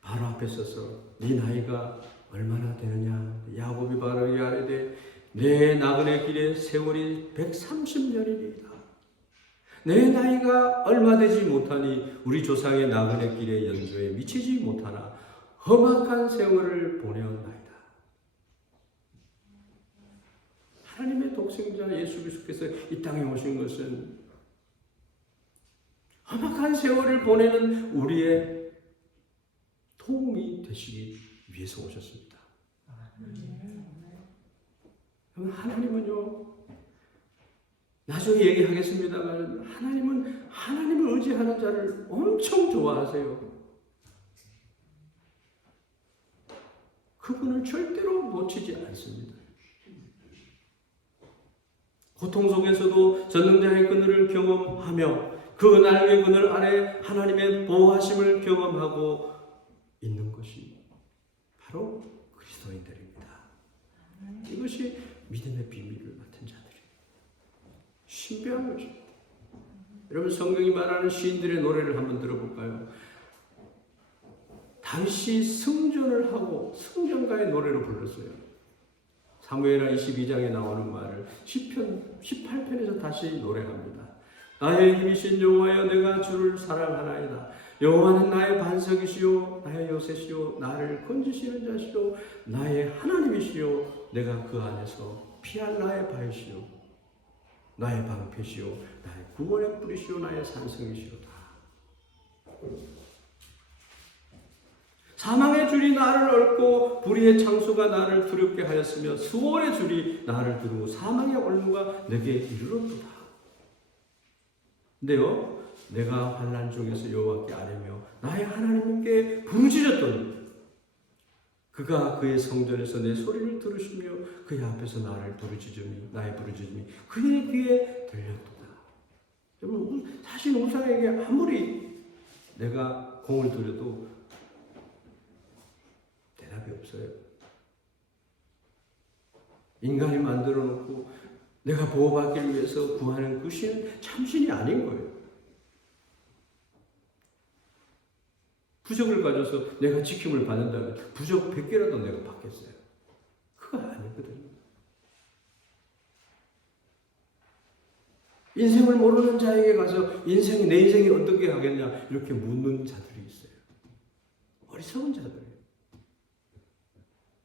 바로 앞에 서서 네 나이가 얼마나 되느냐. 야곱이 바로에게 아뢰되 내 나그네 길의 세월이 130년이니이다. 내 나이가 얼마 되지 못하니 우리 조상의 나그네 길의 연조에 미치지 못하나 험악한 세월을 보내었나이다. 하나님의 독생자 예수 그리스도께서 이 땅에 오신 것은 험악한 세월을 보내는 우리의 도움이 되시기 위해서 오셨습니다. 하나님은요, 나중에 얘기하겠습니다만 하나님은 하나님을 의지하는 자를 엄청 좋아하세요. 그분을 절대로 놓치지 않습니다. 고통 속에서도 전능자의 그늘을 경험하며 그 날개 그늘 아래 하나님의 보호하심을 경험하고 있는 것이 바로 그리스도인들입니다. 이것이 믿음의 비밀을 맡은 자들이에요. 신비한 것입니다. 여러분, 성경이 말하는 시인들의 노래를 한번 들어볼까요? 다윗이 승전을 하고 승전가의 노래로 불렀어요. 사무엘하 22장에 나오는 말을 시편 18편에서 다시 노래합니다. 나의 힘이신 여호와여, 내가 주를 사랑하나이다. 여호와는 나의 반석이시요 나의 요새시요 나를 건지시는 자시요 나의 하나님이시요 내가 그 안에서 피할 나의 바위시요 나의 방패시요 나의 구원의 뿌리시요 나의 산성이시로다. 사망의 줄이 나를 얽고 불의의 창수가 나를 두렵게 하였으며 수월의 줄이 나를 두르고 사망의 얼무가 내게 이르렀도다. 근데요, 내가 환난 중에서 여호와께 아뢰며 나의 하나님께 부르짖었더니 그가 그의 성전에서 내 소리를 들으시며 그의 앞에서 나를 부르짖음이 나의 부르짖음이 그의 귀에 들렸도다. 여러분, 사실 우상에게 아무리 내가 공을 들여도 대답이 없어요. 인간이 만들어 놓고 내가 보호받기를 위해서 구하는 그 신은 참신이 아닌 거예요. 부적을 가져서 내가 지킴을 받는다면 부적 100개라도 내가 받겠어요. 그거 아니거든요. 인생을 모르는 자에게 가서 내 인생이 어떻게 하겠냐 이렇게 묻는 자들이 있어요. 어리석은 자들이에요.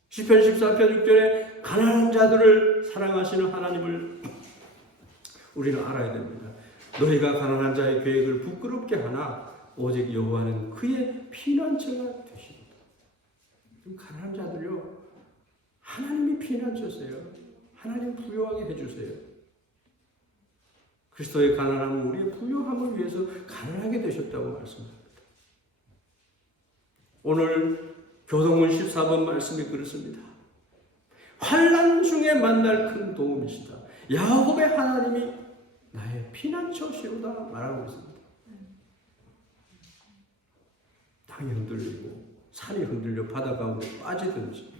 시편 14편 6절에 가난한 자들을 사랑하시는 하나님을 우리는 알아야 됩니다. 너희가 가난한 자의 계획을 부끄럽게 하나 오직 여호와는 그의 피난처가 되시리다. 가난한 자들요, 하나님이 피난처세요. 하나님 부유하게 해주세요. 그리스도의 가난함은 우리의 부유함을 위해서 가난하게 되셨다고 말씀합니다. 오늘 교동문 14번 말씀이 그렇습니다. 환난 중에 만날 큰 도움이시다. 야곱의 하나님이 나의 피난처시로다 말하고 있습니다. 땅이 흔들리고 산이 흔들려 바다 가운데 빠지든지,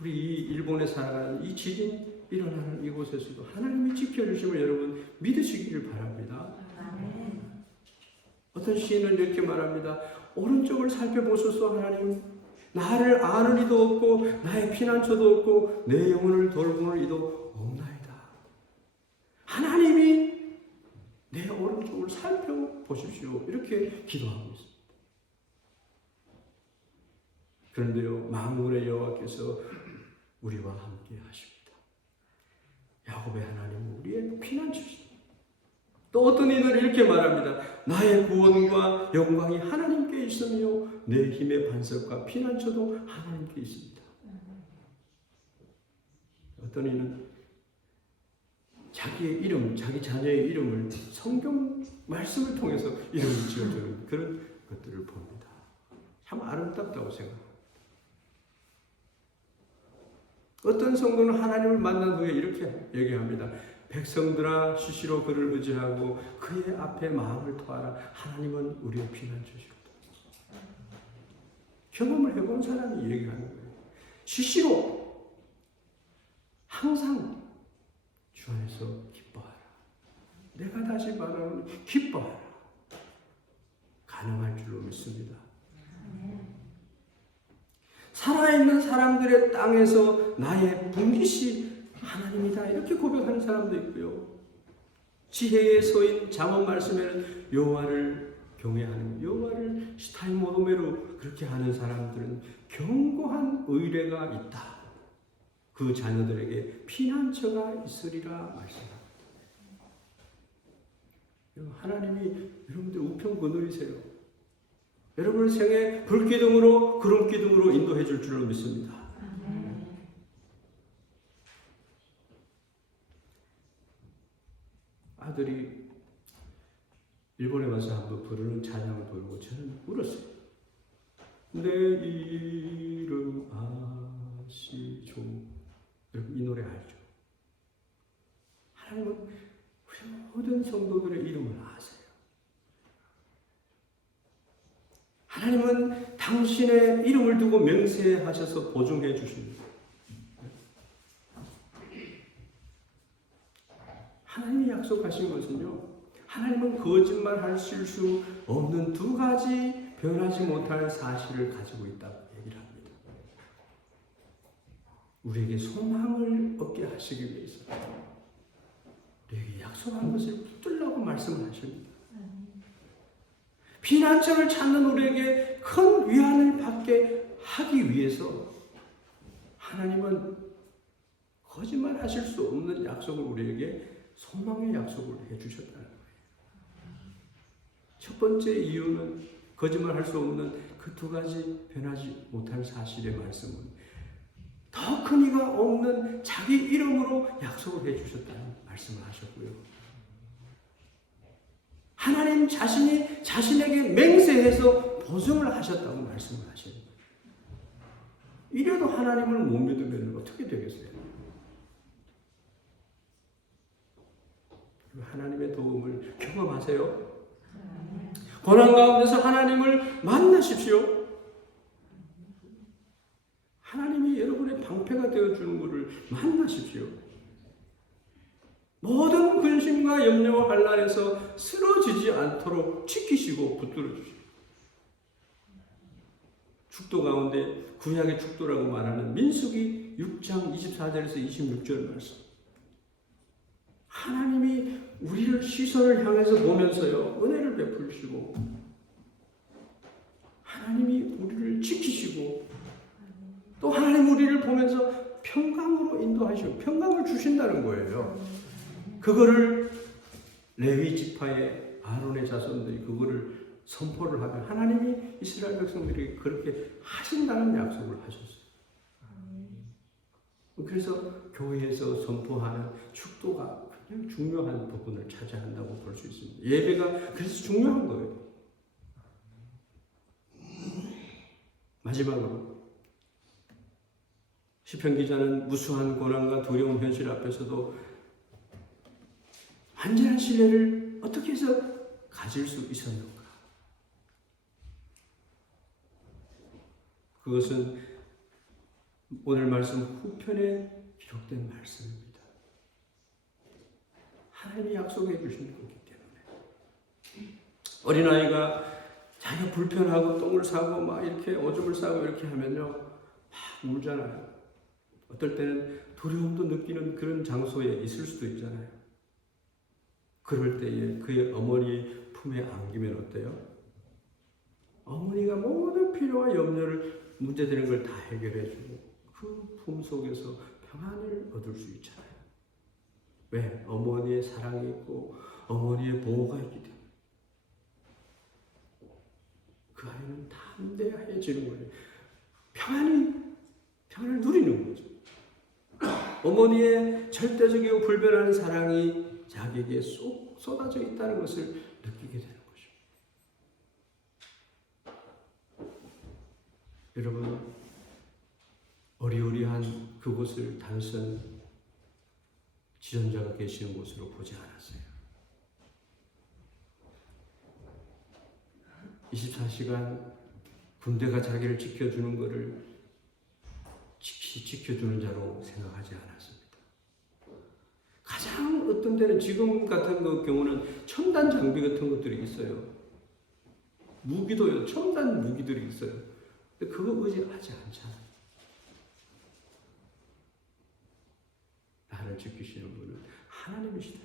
우리 이 일본에 살아가는 이 지진 일어나는 이곳에서도 하나님이 지켜주심을 여러분 믿으시기를 바랍니다. 어떤 시인은 이렇게 말합니다. 오른쪽을 살펴보소서. 하나님, 나를 아는 이도 없고 나의 피난처도 없고 내 영혼을 돌보는 이도 없나이다. 하나님이 내 오른쪽을 살펴보십시오. 이렇게 기도하고 있습니다. 그런데요, 만군의 여호와께서 우리와 함께 하십니다. 야곱의 하나님은 우리의 피난처십니다. 또 어떤 이는 이렇게 말합니다. 나의 구원과 영광이 하나님께 있으며 내 힘의 반석과 피난처도 하나님께 있습니다. 어떤 이는 자기의 이름, 자기 자녀의 이름을 성경 말씀을 통해서 이름을 지어주는 그런 것들을 봅니다. 참 아름답다고 생각합니다. 어떤 성도는 하나님을 만난 후에 이렇게 얘기합니다. 백성들아 시시로 그를 의지하고 그의 앞에 마음을 토하라. 하나님은 우리의 피난처시로다. 경험을 해본 사람이 얘기하는 거예요. 시시로 항상 주 안에서 기뻐하라. 내가 다시 말하노니 기뻐하라. 가능할 줄로 믿습니다. 살아있는 사람들의 땅에서 나의 분깃이 하나님이다. 이렇게 고백하는 사람도 있고요. 지혜의 서인 잠언 말씀에는 여호와를 경외하는, 여호와를 시타이모도메로 그렇게 하는 사람들은 견고한 의뢰가 있다. 그 자녀들에게 피난처가 있으리라 말씀합니다. 하나님이 여러분들 우편 그늘이세요. 여러분의 생에 불기둥으로 구름기둥으로 인도해 줄 줄을 믿습니다. 아들이 일본에 와서 한번 부르는 찬양을 부르고 저는 울었어요. 내 이름 아시죠? 여러분 이 노래 알죠? 하나님은 우리 모든 성도들의 이름을 아세요. 하나님은 당신의 이름을 두고 맹세하셔서 보증해 주십니다. 하나님이 약속하신 것은요, 하나님은 거짓말 하실 수 없는 두 가지 변하지 못할 사실을 가지고 있다고 얘기를 합니다. 우리에게 소망을 얻게 하시기 위해서 우리에게 약속한 것을 붙들라고 말씀을 하십니다. 피난처를 찾는 우리에게 큰 위안을 받게 하기 위해서 하나님은 거짓말 하실 수 없는 약속을 우리에게 소망의 약속을 해주셨다는 거예요. 첫 번째 이유는 거짓말 할 수 없는 그 두 가지 변하지 못할 사실의 말씀은 더 큰 이가 없는 자기 이름으로 약속을 해주셨다는 말씀을 하셨고요. 하나님 자신이 자신에게 맹세해서 보증을 하셨다고 말씀을 하셔요. 이래도 하나님을 못 믿으면 어떻게 되겠어요? 하나님의 도움을 경험하세요. 고난 가운데서 하나님을 만나십시오. 하나님이 여러분의 방패가 되어주는 것을 만나십시오. 모든 근심과 염려와 환난에서 쓰러지지 않도록 지키시고 붙들어 주시고, 축도 가운데 구약의 축도라고 말하는 민수기 6장 24절에서 26절 말씀. 하나님이 우리를 시선을 향해서 보면서요, 은혜를 베푸시고, 하나님이 우리를 지키시고, 또 하나님 우리를 보면서 평강으로 인도하시고, 평강을 주신다는 거예요. 그거를 레위 지파의 아론의 자손들이 그거를 선포를 하면 하나님이 이스라엘 백성들에게 그렇게 하신다는 약속을 하셨어요. 그래서 교회에서 선포하는 축도가 굉장히 중요한 부분을 차지한다고 볼 수 있습니다. 예배가 그래서 중요한 거예요. 마지막으로 시편 기자는 무수한 고난과 두려운 현실 앞에서도 완전한 신뢰를 어떻게 해서 가질 수 있었는가? 그것은 오늘 말씀 후편에 기록된 말씀입니다. 하나님이 약속해 주신 거기 때문에 어린아이가 자기가 불편하고 똥을 싸고 막 이렇게 오줌을 싸고 이렇게 하면요 막 울잖아요. 어떨 때는 두려움도 느끼는 그런 장소에 있을 수도 있잖아요. 그럴 때에 그의 어머니 품에 안기면 어때요? 어머니가 모든 필요와 염려를 문제되는 걸 다 해결해 주고 그 품 속에서 평안을 얻을 수 있잖아요. 왜? 어머니의 사랑이 있고 어머니의 보호가 있기 때문에 그 아이는 담대해지는 거예요. 평안을 누리는 거죠. 어머니의 절대적이고 불변하는 사랑이 자기에게 쏙 쏟아져 있다는 것을 느끼게 되는 거죠. 여러분, 어리어리한 그곳을 단순 지존자가 계시는 곳으로 보지 않았어요. 24시간 군대가 자기를 지켜주는 것을 지켜주는 자로 생각하지 않았습니다. 가장 어떤 때는 지금 같은 경우는 첨단 장비 같은 것들이 있어요. 무기도요, 첨단 무기들이 있어요. 근데 그거 의지하지 않잖아요. 나를 지키시는 분은 하나님이시다.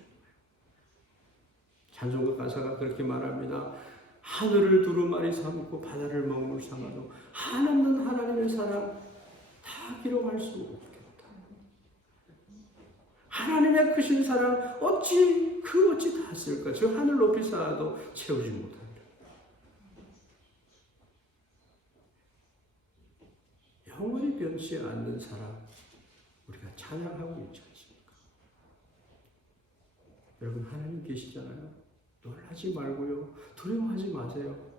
찬송가 가사가 그렇게 말합니다. 하늘을 두루마리 삼고 바다를 먹물 삼아도 한없는 하나님의 사랑 다 기록할 수 없겠다. 하나님의 크신 사랑 어찌 다 쓸까? 저 하늘 높이 쌓아도 채우지 못합니다. 영원히 변치 않는 사랑 우리가 찬양하고 있지 않습니까? 여러분, 하나님 계시잖아요. 놀라지 말고요. 두려워하지 마세요.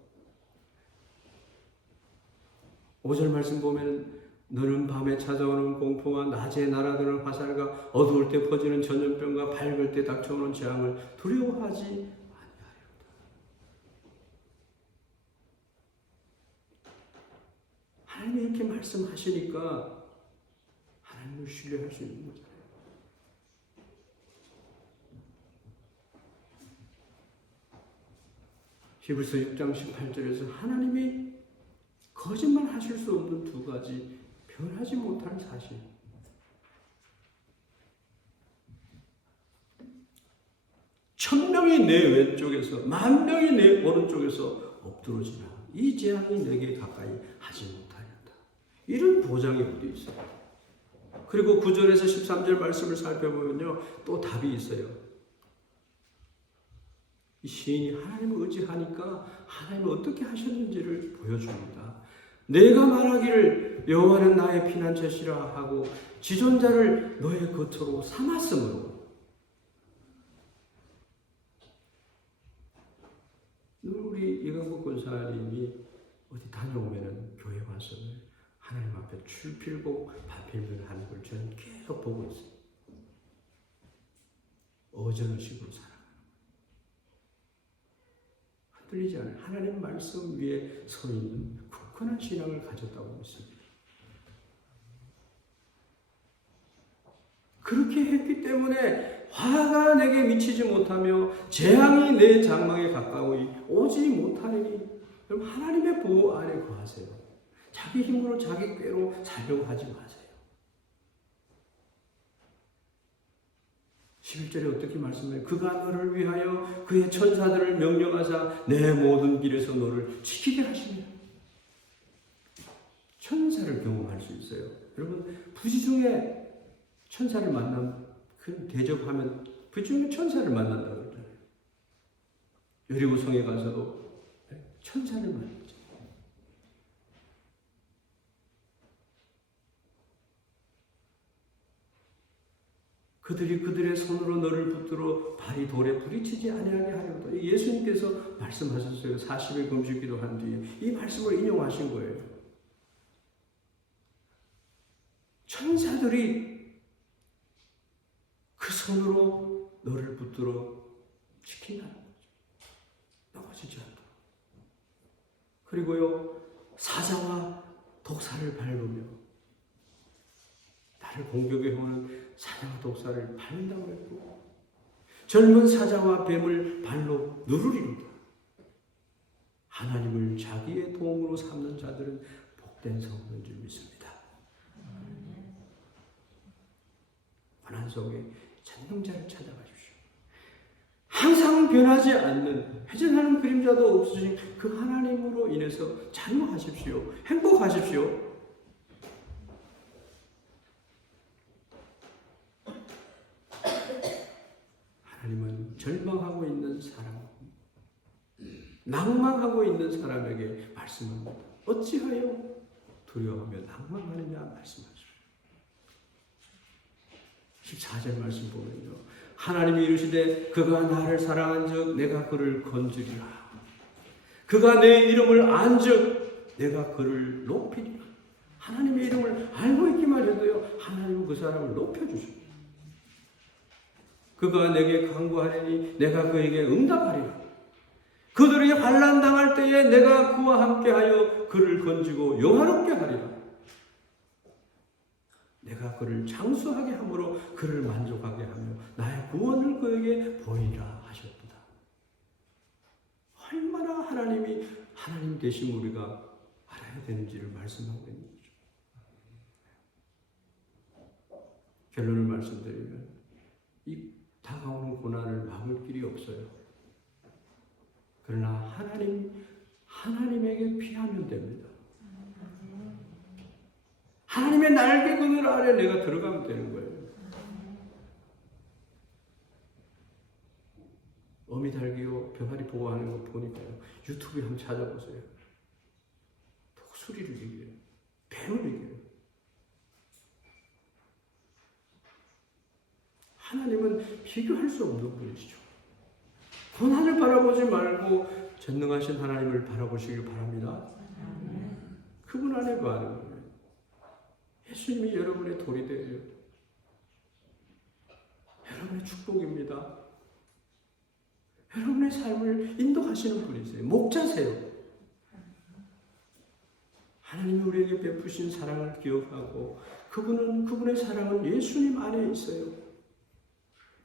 5절 말씀 보면 너는 밤에 찾아오는 공포와 낮에 날아드는 화살과 어두울 때 퍼지는 전염병과 밝을 때 닥쳐오는 재앙을 두려워하지 아니하리로다. 하나님이 이렇게 말씀하시니까 하나님을 신뢰할 수 있는 거잖아요. 히브리서 6장 18절에서 하나님이 거짓말 하실 수 없는 두 가지 변하지 못할 사실. 천명이 내 왼쪽에서 만명이 내 오른쪽에서 엎드러지나 이 재앙이 내게 가까이 하지 못하였다. 이런 보장이 어디 있어요? 그리고 9절에서 13절 말씀을 살펴보면요, 또 답이 있어요. 이 시인이 하나님을 의지하니까 하나님이 어떻게 하셨는지를 보여줍니다. 내가 말하기를 여호와는 나의 피난처시라 하고 지존자를 너의 겉으로 삼았으므로. 우리 이강국 권사님이 어디 다녀오면은 교회 와서 하나님 앞에 출필곡 발필을 하는 걸 저는 계속 보고 있어요. 어전의식으로 살아가는 거예요. 흔들리지 않아요. 하나님 말씀 위에 서 있는 굳건한 신앙을 가졌다고 믿습니다. 그렇게 했기 때문에 화가 내게 미치지 못하며 재앙이 내 장막에 가까이 오지 못하리니, 여러분, 하나님의 보호 안에 거하세요. 자기 힘으로 자기 꾀로 살려고 하지 마세요. 11절에 어떻게 말씀해요? 그가 너를 위하여 그의 천사들을 명령하사 내 모든 길에서 너를 지키게 하시며. 천사를 경험할 수 있어요. 여러분, 부지 중에 천사를 그 대접하면 부지 중에 천사를 만난다고 그러잖아요. 여리고성에 가서도 천사를 만났죠. 그들이 그들의 손으로 너를 붙들어 발이 돌에 부딪히지 아니하게 하려다. 예수님께서 말씀하셨어요. 40일 금식 기도한 뒤에 이 말씀을 인용하신 거예요. 천사들이 그 손으로 너를 붙들어 지킨다는 거죠. 넘어지지 않도록. 그리고요, 사자와 독사를 밟으며, 나를 공격해오는 사자와 독사를 밟는다고 했고, 젊은 사자와 뱀을 발로 누르리로다. 하나님을 자기의 도움으로 삼는 자들은 복된 성도인 줄 믿습니다. 고난 속에 전능자를 찾아가십시오. 항상 변하지 않는 회전하는 그림자도 없으신 그 하나님으로 인해서 자유하십시오. 행복하십시오. 절망하고 있는 사람, 낭망하고 있는 사람에게 말씀합니다. 어찌하여 두려워하며 낭망하느냐 말씀하시죠. 14절 말씀 보면요. 하나님이 이르시되 그가 나를 사랑한즉 내가 그를 건지리라. 그가 내 이름을 안즉 내가 그를 높이리라. 하나님의 이름을 알고 있기만 해도요, 하나님은 그 사람을 높여주십니다. 그가 내게 간구하리니 내가 그에게 응답하리라. 그들이 환난 당할 때에 내가 그와 함께하여 그를 건지고 영화롭게 하리라. 내가 그를 장수하게 함으로 그를 만족하게 하며 나의 구원을 그에게 보이라 하셨도다. 얼마나 하나님이 하나님 되신 우리가 알아야 되는지를 말씀하고 있는 거죠. 결론을 말씀드리면 이 다가오는 고난을 막을 길이 없어요. 그러나 하나님에게 피하면 됩니다. 하나님의 날개 그늘 아래 내가 들어가면 되는 거예요. 어미달기요 병아리 보호하는 거 보니까요. 유튜브에 한번 찾아보세요. 독수리를 이겨요. 뱀을 이겨요. 하나님은 비교할 수 없는 분이시죠. 고난을 바라보지 말고 전능하신 하나님을 바라보시길 바랍니다. 그분 안에 거하는 거예요. 예수님이 여러분의 돌이 되어요. 여러분의 축복입니다. 여러분의 삶을 인도하시는 분이세요. 목자세요. 하나님이 우리에게 베푸신 사랑을 기억하고 그분의 사랑은 예수님 안에 있어요.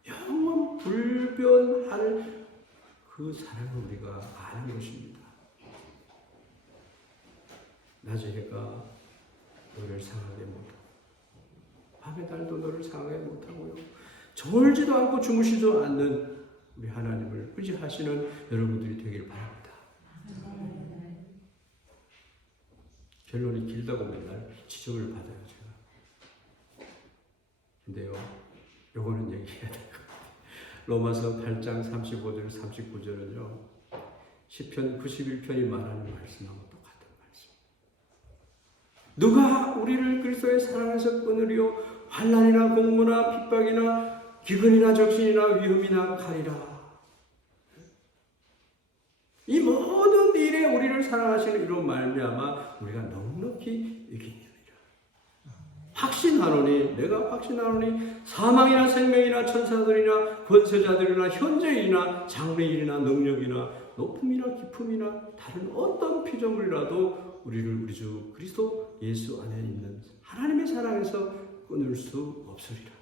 영원 불변할 그 사랑을 우리가 아는 것입니다. 낮에 해가 너를 상하게 못하고 밤의 달도 너를 상하게 못하고요. 졸지도 않고 주무시지도 않는 우리 하나님을 의지하시는 여러분들이 되길 바랍니다. 결론이 길다고 맨날 지적을 받아요, 제가. 근데요, 요거는 얘기해야 될 것 같아요. 로마서 8장 35절 39절은요. 시편 91편이 말하는 말씀하고 똑같은 말씀. 누가 우리를 그리스도의 사랑에서 끊으리요 환난이나 공고나 핍박이나 기근이나 적신이나 위험이나 칼이라. 이 모든 일에 우리를 사랑하시는 이로 말미암아 우리가 넉넉히 이기느니라. 확신하노니 내가 확신하노니 사망이나 생명이나 천사들이나 권세자들이나 현재일이나 장래일이나 능력이나 높음이나 깊음이나 다른 어떤 피조물이라도 우리를 우리 주 그리스도 예수 안에 있는 하나님의 사랑에서 끊을 수 없으리라.